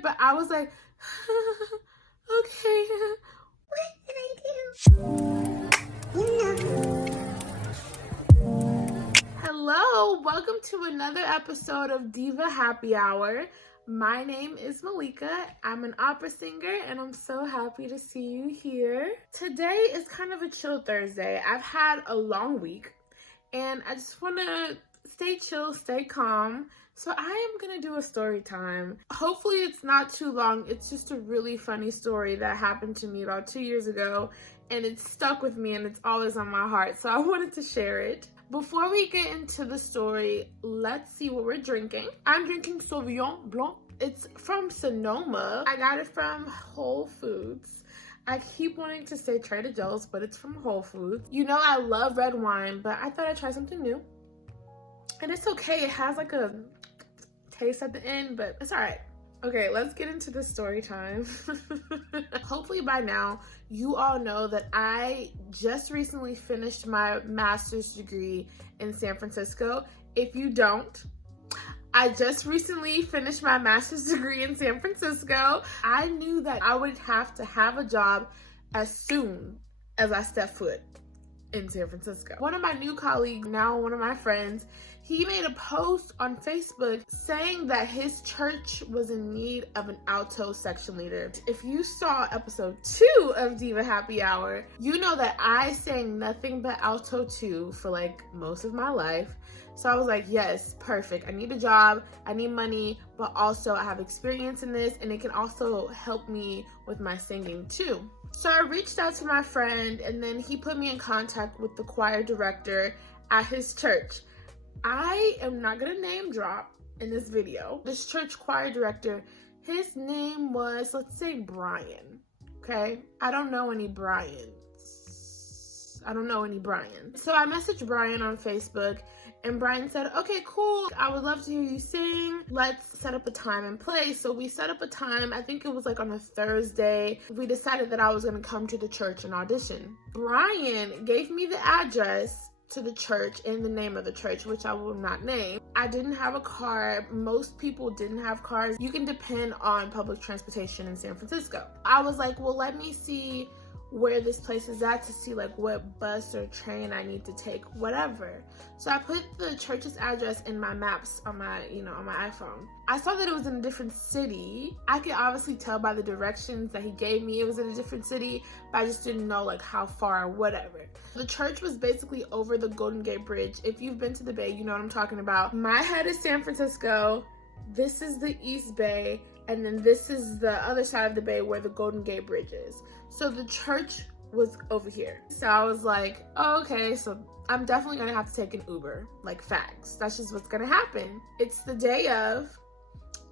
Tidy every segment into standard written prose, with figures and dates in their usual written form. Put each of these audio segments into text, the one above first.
But I was like, okay. What did I do? Hello, welcome to another episode of Diva Happy Hour. My name is Malika. I'm an opera singer and I'm so happy to see you here. Today is kind of a chill Thursday. I've had a long week and I just want to stay chill, stay calm. So I am going to do a story time. Hopefully it's not too long. It's just a really funny story that happened to me about 2 years ago and it's stuck with me and it's always on my heart. So I wanted to share it. Before we get into the story, let's see what we're drinking. I'm drinking Sauvignon Blanc. It's from Sonoma. I got it from Whole Foods. I keep wanting to say Trader Joe's, but it's from Whole Foods. You know I love red wine, but I thought I'd try something new. And it's okay. It has like a taste at the end, but it's all right. Okay, let's get into the story time. Hopefully by now, you all know that I just recently finished my master's degree in San Francisco. If you don't, I just recently finished my master's degree in San Francisco. I knew that I would have to have a job as soon as I step foot in San Francisco. One of my new colleagues, now one of my friends, he made a post on Facebook saying that his church was in need of an alto section leader. If you saw episode 2 of Diva Happy Hour, you know that I sang nothing but alto 2 for like most of my life. So I was like, yes, perfect. I need a job, I need money, but also I have experience in this and it can also help me with my singing too. So I reached out to my friend and then he put me in contact with the choir director at his church. I am not gonna name drop in this video. This church choir director, his name was, let's say Brian, okay? I don't know any Brians. So I messaged Brian on Facebook and Brian said, okay, cool. I would love to hear you sing. Let's set up a time and place. So we set up a time. I think it was like on a Thursday. We decided that I was going to come to the church and audition. Brian gave me the address to the church and the name of the church, which I will not name. I didn't have a car. Most people didn't have cars. You can depend on public transportation in San Francisco. I was like, well, let me see where this place is at to see like what bus or train I need to take, whatever. So I put the church's address in my maps on my, on my iPhone. I saw that it was in a different city. I could obviously tell by the directions that he gave me it was in a different city, but I just didn't know like how far or whatever. The church was basically over the Golden Gate Bridge. If you've been to the Bay, you know what I'm talking about. My head is San Francisco. This is the East Bay. And then this is the other side of the bay where the Golden Gate Bridge is. So the church was over here. So I was like, oh, okay, so I'm definitely gonna have to take an Uber, like facts. That's just what's gonna happen. It's the day of,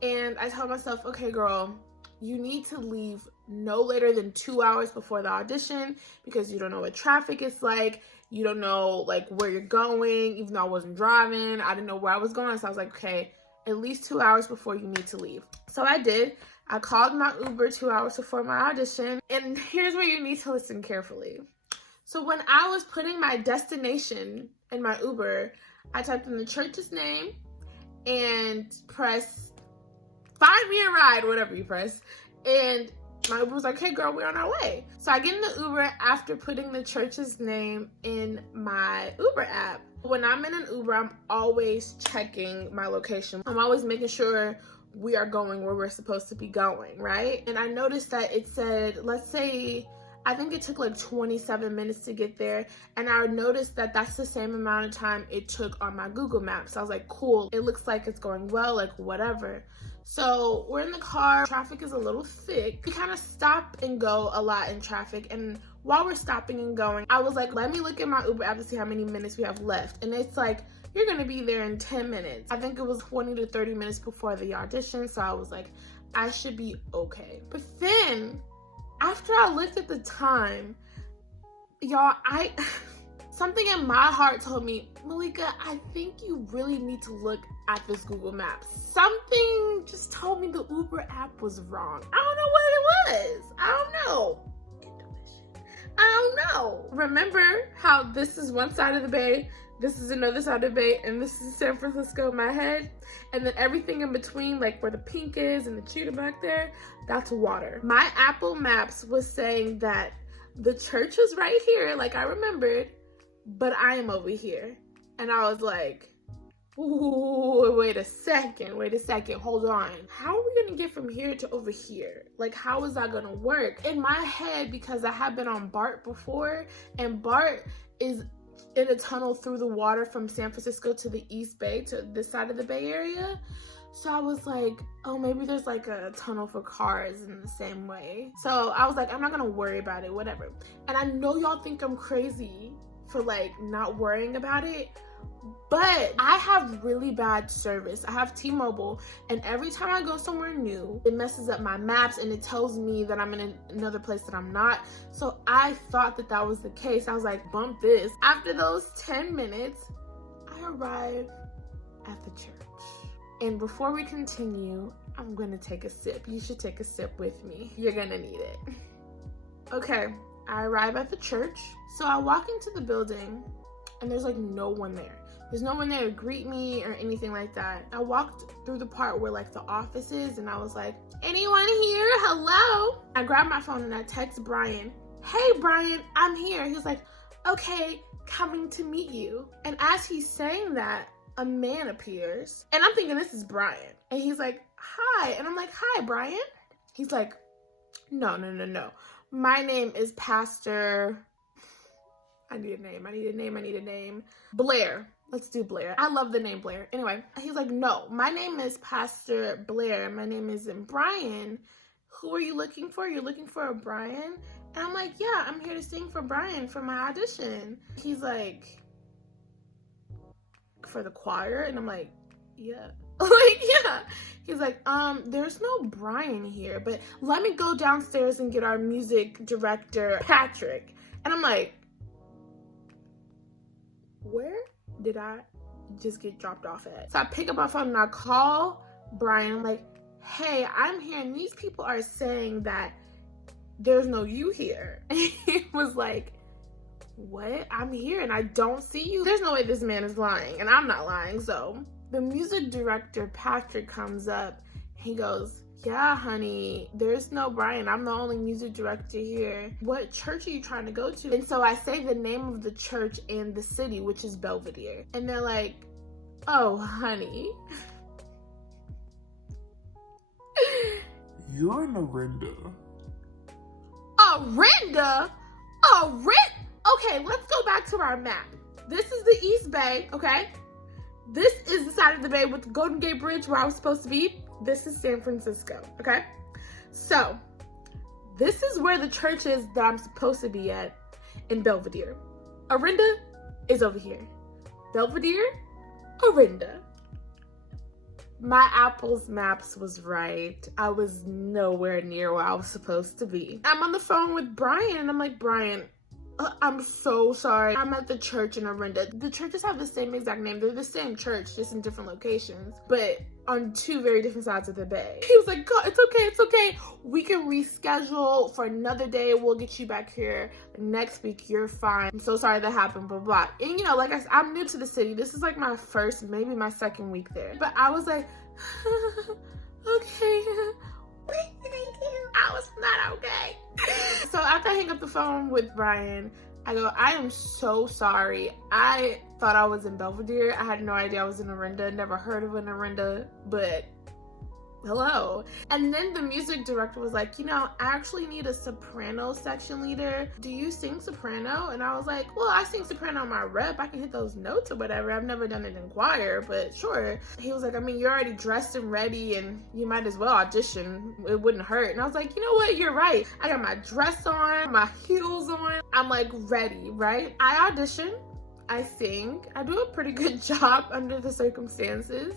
and I told myself, okay, girl, you need to leave no later than 2 hours before the audition because you don't know what traffic is like. You don't know like where you're going, even though I wasn't driving. I didn't know where I was going. So I was like, okay, at least 2 hours before you need to leave. So I did. I called my Uber 2 hours before my audition. And here's where you need to listen carefully. So when I was putting my destination in my Uber, I typed in the church's name and press find me a ride, whatever you press. And my Uber was like, hey girl, we're on our way. So I get in the Uber after putting the church's name in my Uber app. When I'm in an Uber, I'm always checking my location. I'm always making sure we are going where we're supposed to be going, right? And I noticed that it said, let's say, I think it took like 27 minutes to get there. And I noticed that that's the same amount of time it took on my Google Maps. I was like, cool, it looks like it's going well, like whatever. So we're in the car, traffic is a little thick. We kind of stop and go a lot in traffic. And while we're stopping and going, I was like, let me look at my Uber app to see how many minutes we have left. And it's like, you're gonna be there in 10 minutes. I think it was 20 to 30 minutes before the audition. So I was like, I should be okay. But then after I looked at the time, y'all, something in my heart told me, Malika, I think you really need to look at this Google Maps. Something just told me the Uber app was wrong. I don't know what it was. I don't know. Remember how this is one side of the bay, this is another side of the bay, and this is San Francisco in my head. And then everything in between, like where the pink is and the cheetah back there, that's water. My Apple Maps was saying that the church was right here, like I remembered, but I am over here. And I was like, ooh, wait a second, hold on. How are we gonna get from here to over here? Like, how is that gonna work? In my head, because I have been on BART before, and BART is in a tunnel through the water from San Francisco to the East Bay, to this side of the Bay Area. So I was like, oh, maybe there's like a tunnel for cars in the same way. So I was like, I'm not gonna worry about it, whatever. And I know y'all think I'm crazy for like not worrying about it, but I have really bad service. I have T-Mobile, and every time I go somewhere new, it messes up my maps and it tells me that I'm in another place that I'm not. So I thought that that was the case. I was like, bump this. After those 10 minutes, I arrive at the church. And before we continue, I'm gonna take a sip. You should take a sip with me. You're gonna need it. Okay, I arrive at the church. So I walk into the building and there's like no one there. There's no one there to greet me or anything like that. I walked through the part where like the office is, and I was like, anyone here? Hello? I grabbed my phone and I text Brian, hey Brian, I'm here. He was like, okay, coming to meet you. And as he's saying that, a man appears, and I'm thinking this is Brian. And he's like, hi. And I'm like, hi, Brian. He's like, no. My name is Pastor, I need a name. Blair. Let's do Blair. I love the name Blair. Anyway, he's like, no, my name is Pastor Blair. My name isn't Brian. Who are you looking for? You're looking for a Brian? And I'm like, yeah, I'm here to sing for Brian for my audition. He's like, for the choir? And I'm like, yeah. Like, yeah. He's like, there's no Brian here, but let me go downstairs and get our music director, Patrick. And I'm like, where did I just get dropped off at? So I pick up my phone and I call Brian. I'm like, hey, I'm here and these people are saying that there's no you here. And he was like, what? I'm here and I don't see you. There's no way this man is lying, and I'm not lying. So the music director, Patrick, comes up. He goes, yeah, honey, there's no Brian. I'm the only music director here. What church are you trying to go to? And so I say the name of the church and the city, which is Belvedere. And they're like, oh, honey. You're in Orinda. Orinda? Okay, let's go back to our map. This is the East Bay, okay? This is the side of the bay with the Golden Gate Bridge where I was supposed to be. This is San Francisco, okay? So, this is where the church is that I'm supposed to be at in Belvedere. Orinda is over here. Belvedere, Orinda. My Apple's Maps was right. I was nowhere near where I was supposed to be. I'm on the phone with Brian, and I'm like, Brian, I'm so sorry. I'm at the church in Orinda. The churches have the same exact name. They're the same church, just in different locations, but on two very different sides of the bay. He was like, God, it's okay. We can reschedule for another day. We'll get you back here next week. You're fine. I'm so sorry that happened, blah, blah. And you know, like I said, I'm new to the city. This is like my first, maybe my second week there. But I was like, okay. What did I do? I was not okay. So after I hang up the phone with Brian, I go, I am so sorry. I thought I was in Belvedere. I had no idea I was in Orinda. Never heard of an Orinda, but hello. And then the music director was like, you know, I actually need a soprano section leader. Do you sing soprano? And I was like, well, I sing soprano on my rep. I can hit those notes or whatever. I've never done it in choir, but sure. He was like, I mean, you're already dressed and ready and you might as well audition. It wouldn't hurt. And I was like, you know what? You're right. I got my dress on, my heels on. I'm like ready, right? I audition. I sing. I do a pretty good job under the circumstances.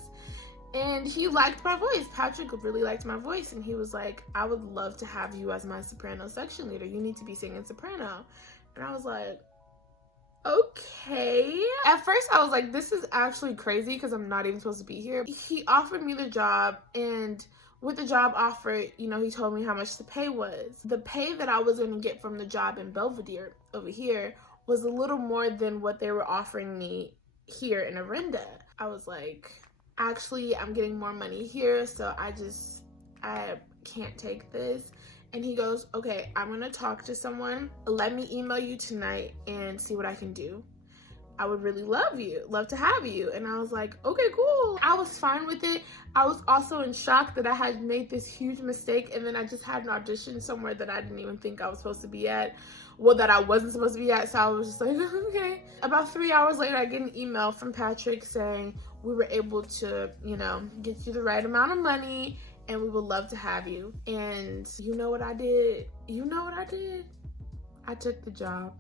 And he liked my voice. Patrick really liked my voice. And he was like, I would love to have you as my soprano section leader. You need to be singing soprano. And I was like, okay. At first I was like, this is actually crazy because I'm not even supposed to be here. He offered me the job, and with the job offer, you know, he told me how much the pay was. The pay that I was going to get from the job in Belvedere over here was a little more than what they were offering me here in Arinda. I was like, actually, I'm getting more money here, so I can't take this. And he goes, okay, I'm gonna talk to someone. Let me email you tonight and see what I can do. I would really love to have you. And I was like, okay, cool. I was fine with it. I was also in shock that I had made this huge mistake, and then I just had an audition somewhere that I didn't even think I was supposed to be at. Well, that I wasn't supposed to be at, so I was just like, okay. About 3 hours later, I get an email from Patrick saying we were able to, get you the right amount of money, and we would love to have you. And you know what I did? I took the job.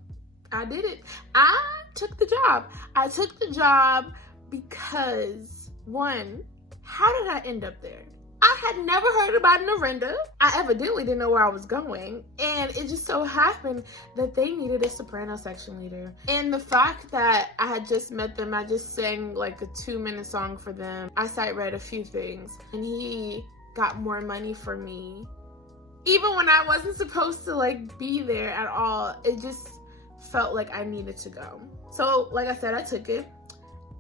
I did it. I took the job. I took the job because, one, how did I end up there? I had never heard about Arinda. I evidently didn't know where I was going. And it just so happened that they needed a soprano section leader. And the fact that I had just met them, I just sang like a 2-minute song for them. I sight read a few things, and he got more money for me. Even when I wasn't supposed to like be there at all, it just felt like I needed to go. So like I said, I took it.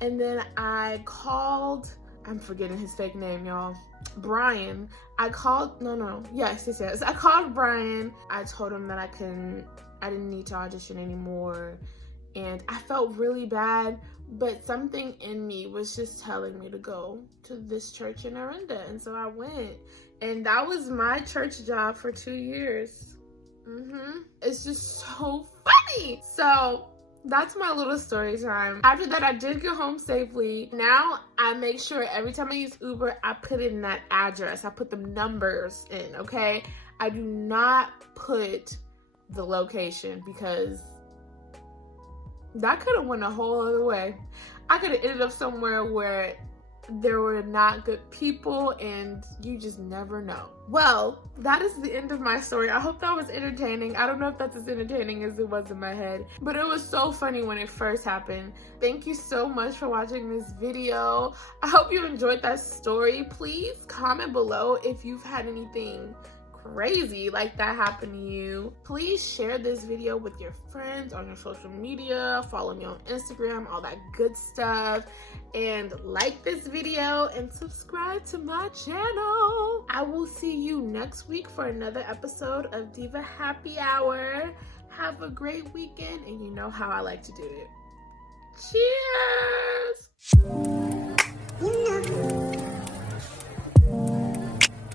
And then I called, I'm forgetting his fake name, y'all. Brian. I called yes. I called Brian. I told him that I didn't need to audition anymore. And I felt really bad, but something in me was just telling me to go to this church in Arinda. And so I went. And that was my church job for 2 years. It's just so funny. So that's my little story time. After that, I did get home safely. Now I make sure every time I use Uber, I put in that address. I put the numbers in, okay? I do not put the location, because that could have went a whole other way. I could have ended up somewhere where there were not good people, and you just never know. Well, that is the end of my story. I hope that was entertaining. I don't know if that's as entertaining as it was in my head, but it was so funny when it first happened. Thank you so much for watching this video. I hope you enjoyed that story. Please comment below if you've had anything crazy like that happen to you. Please share this video with your friends on your social media. Follow me on Instagram, all that good stuff. And like this video and subscribe to my channel. I will see you next week for another episode of Diva Happy Hour. Have a great weekend, and you know how I like to do it. Cheers!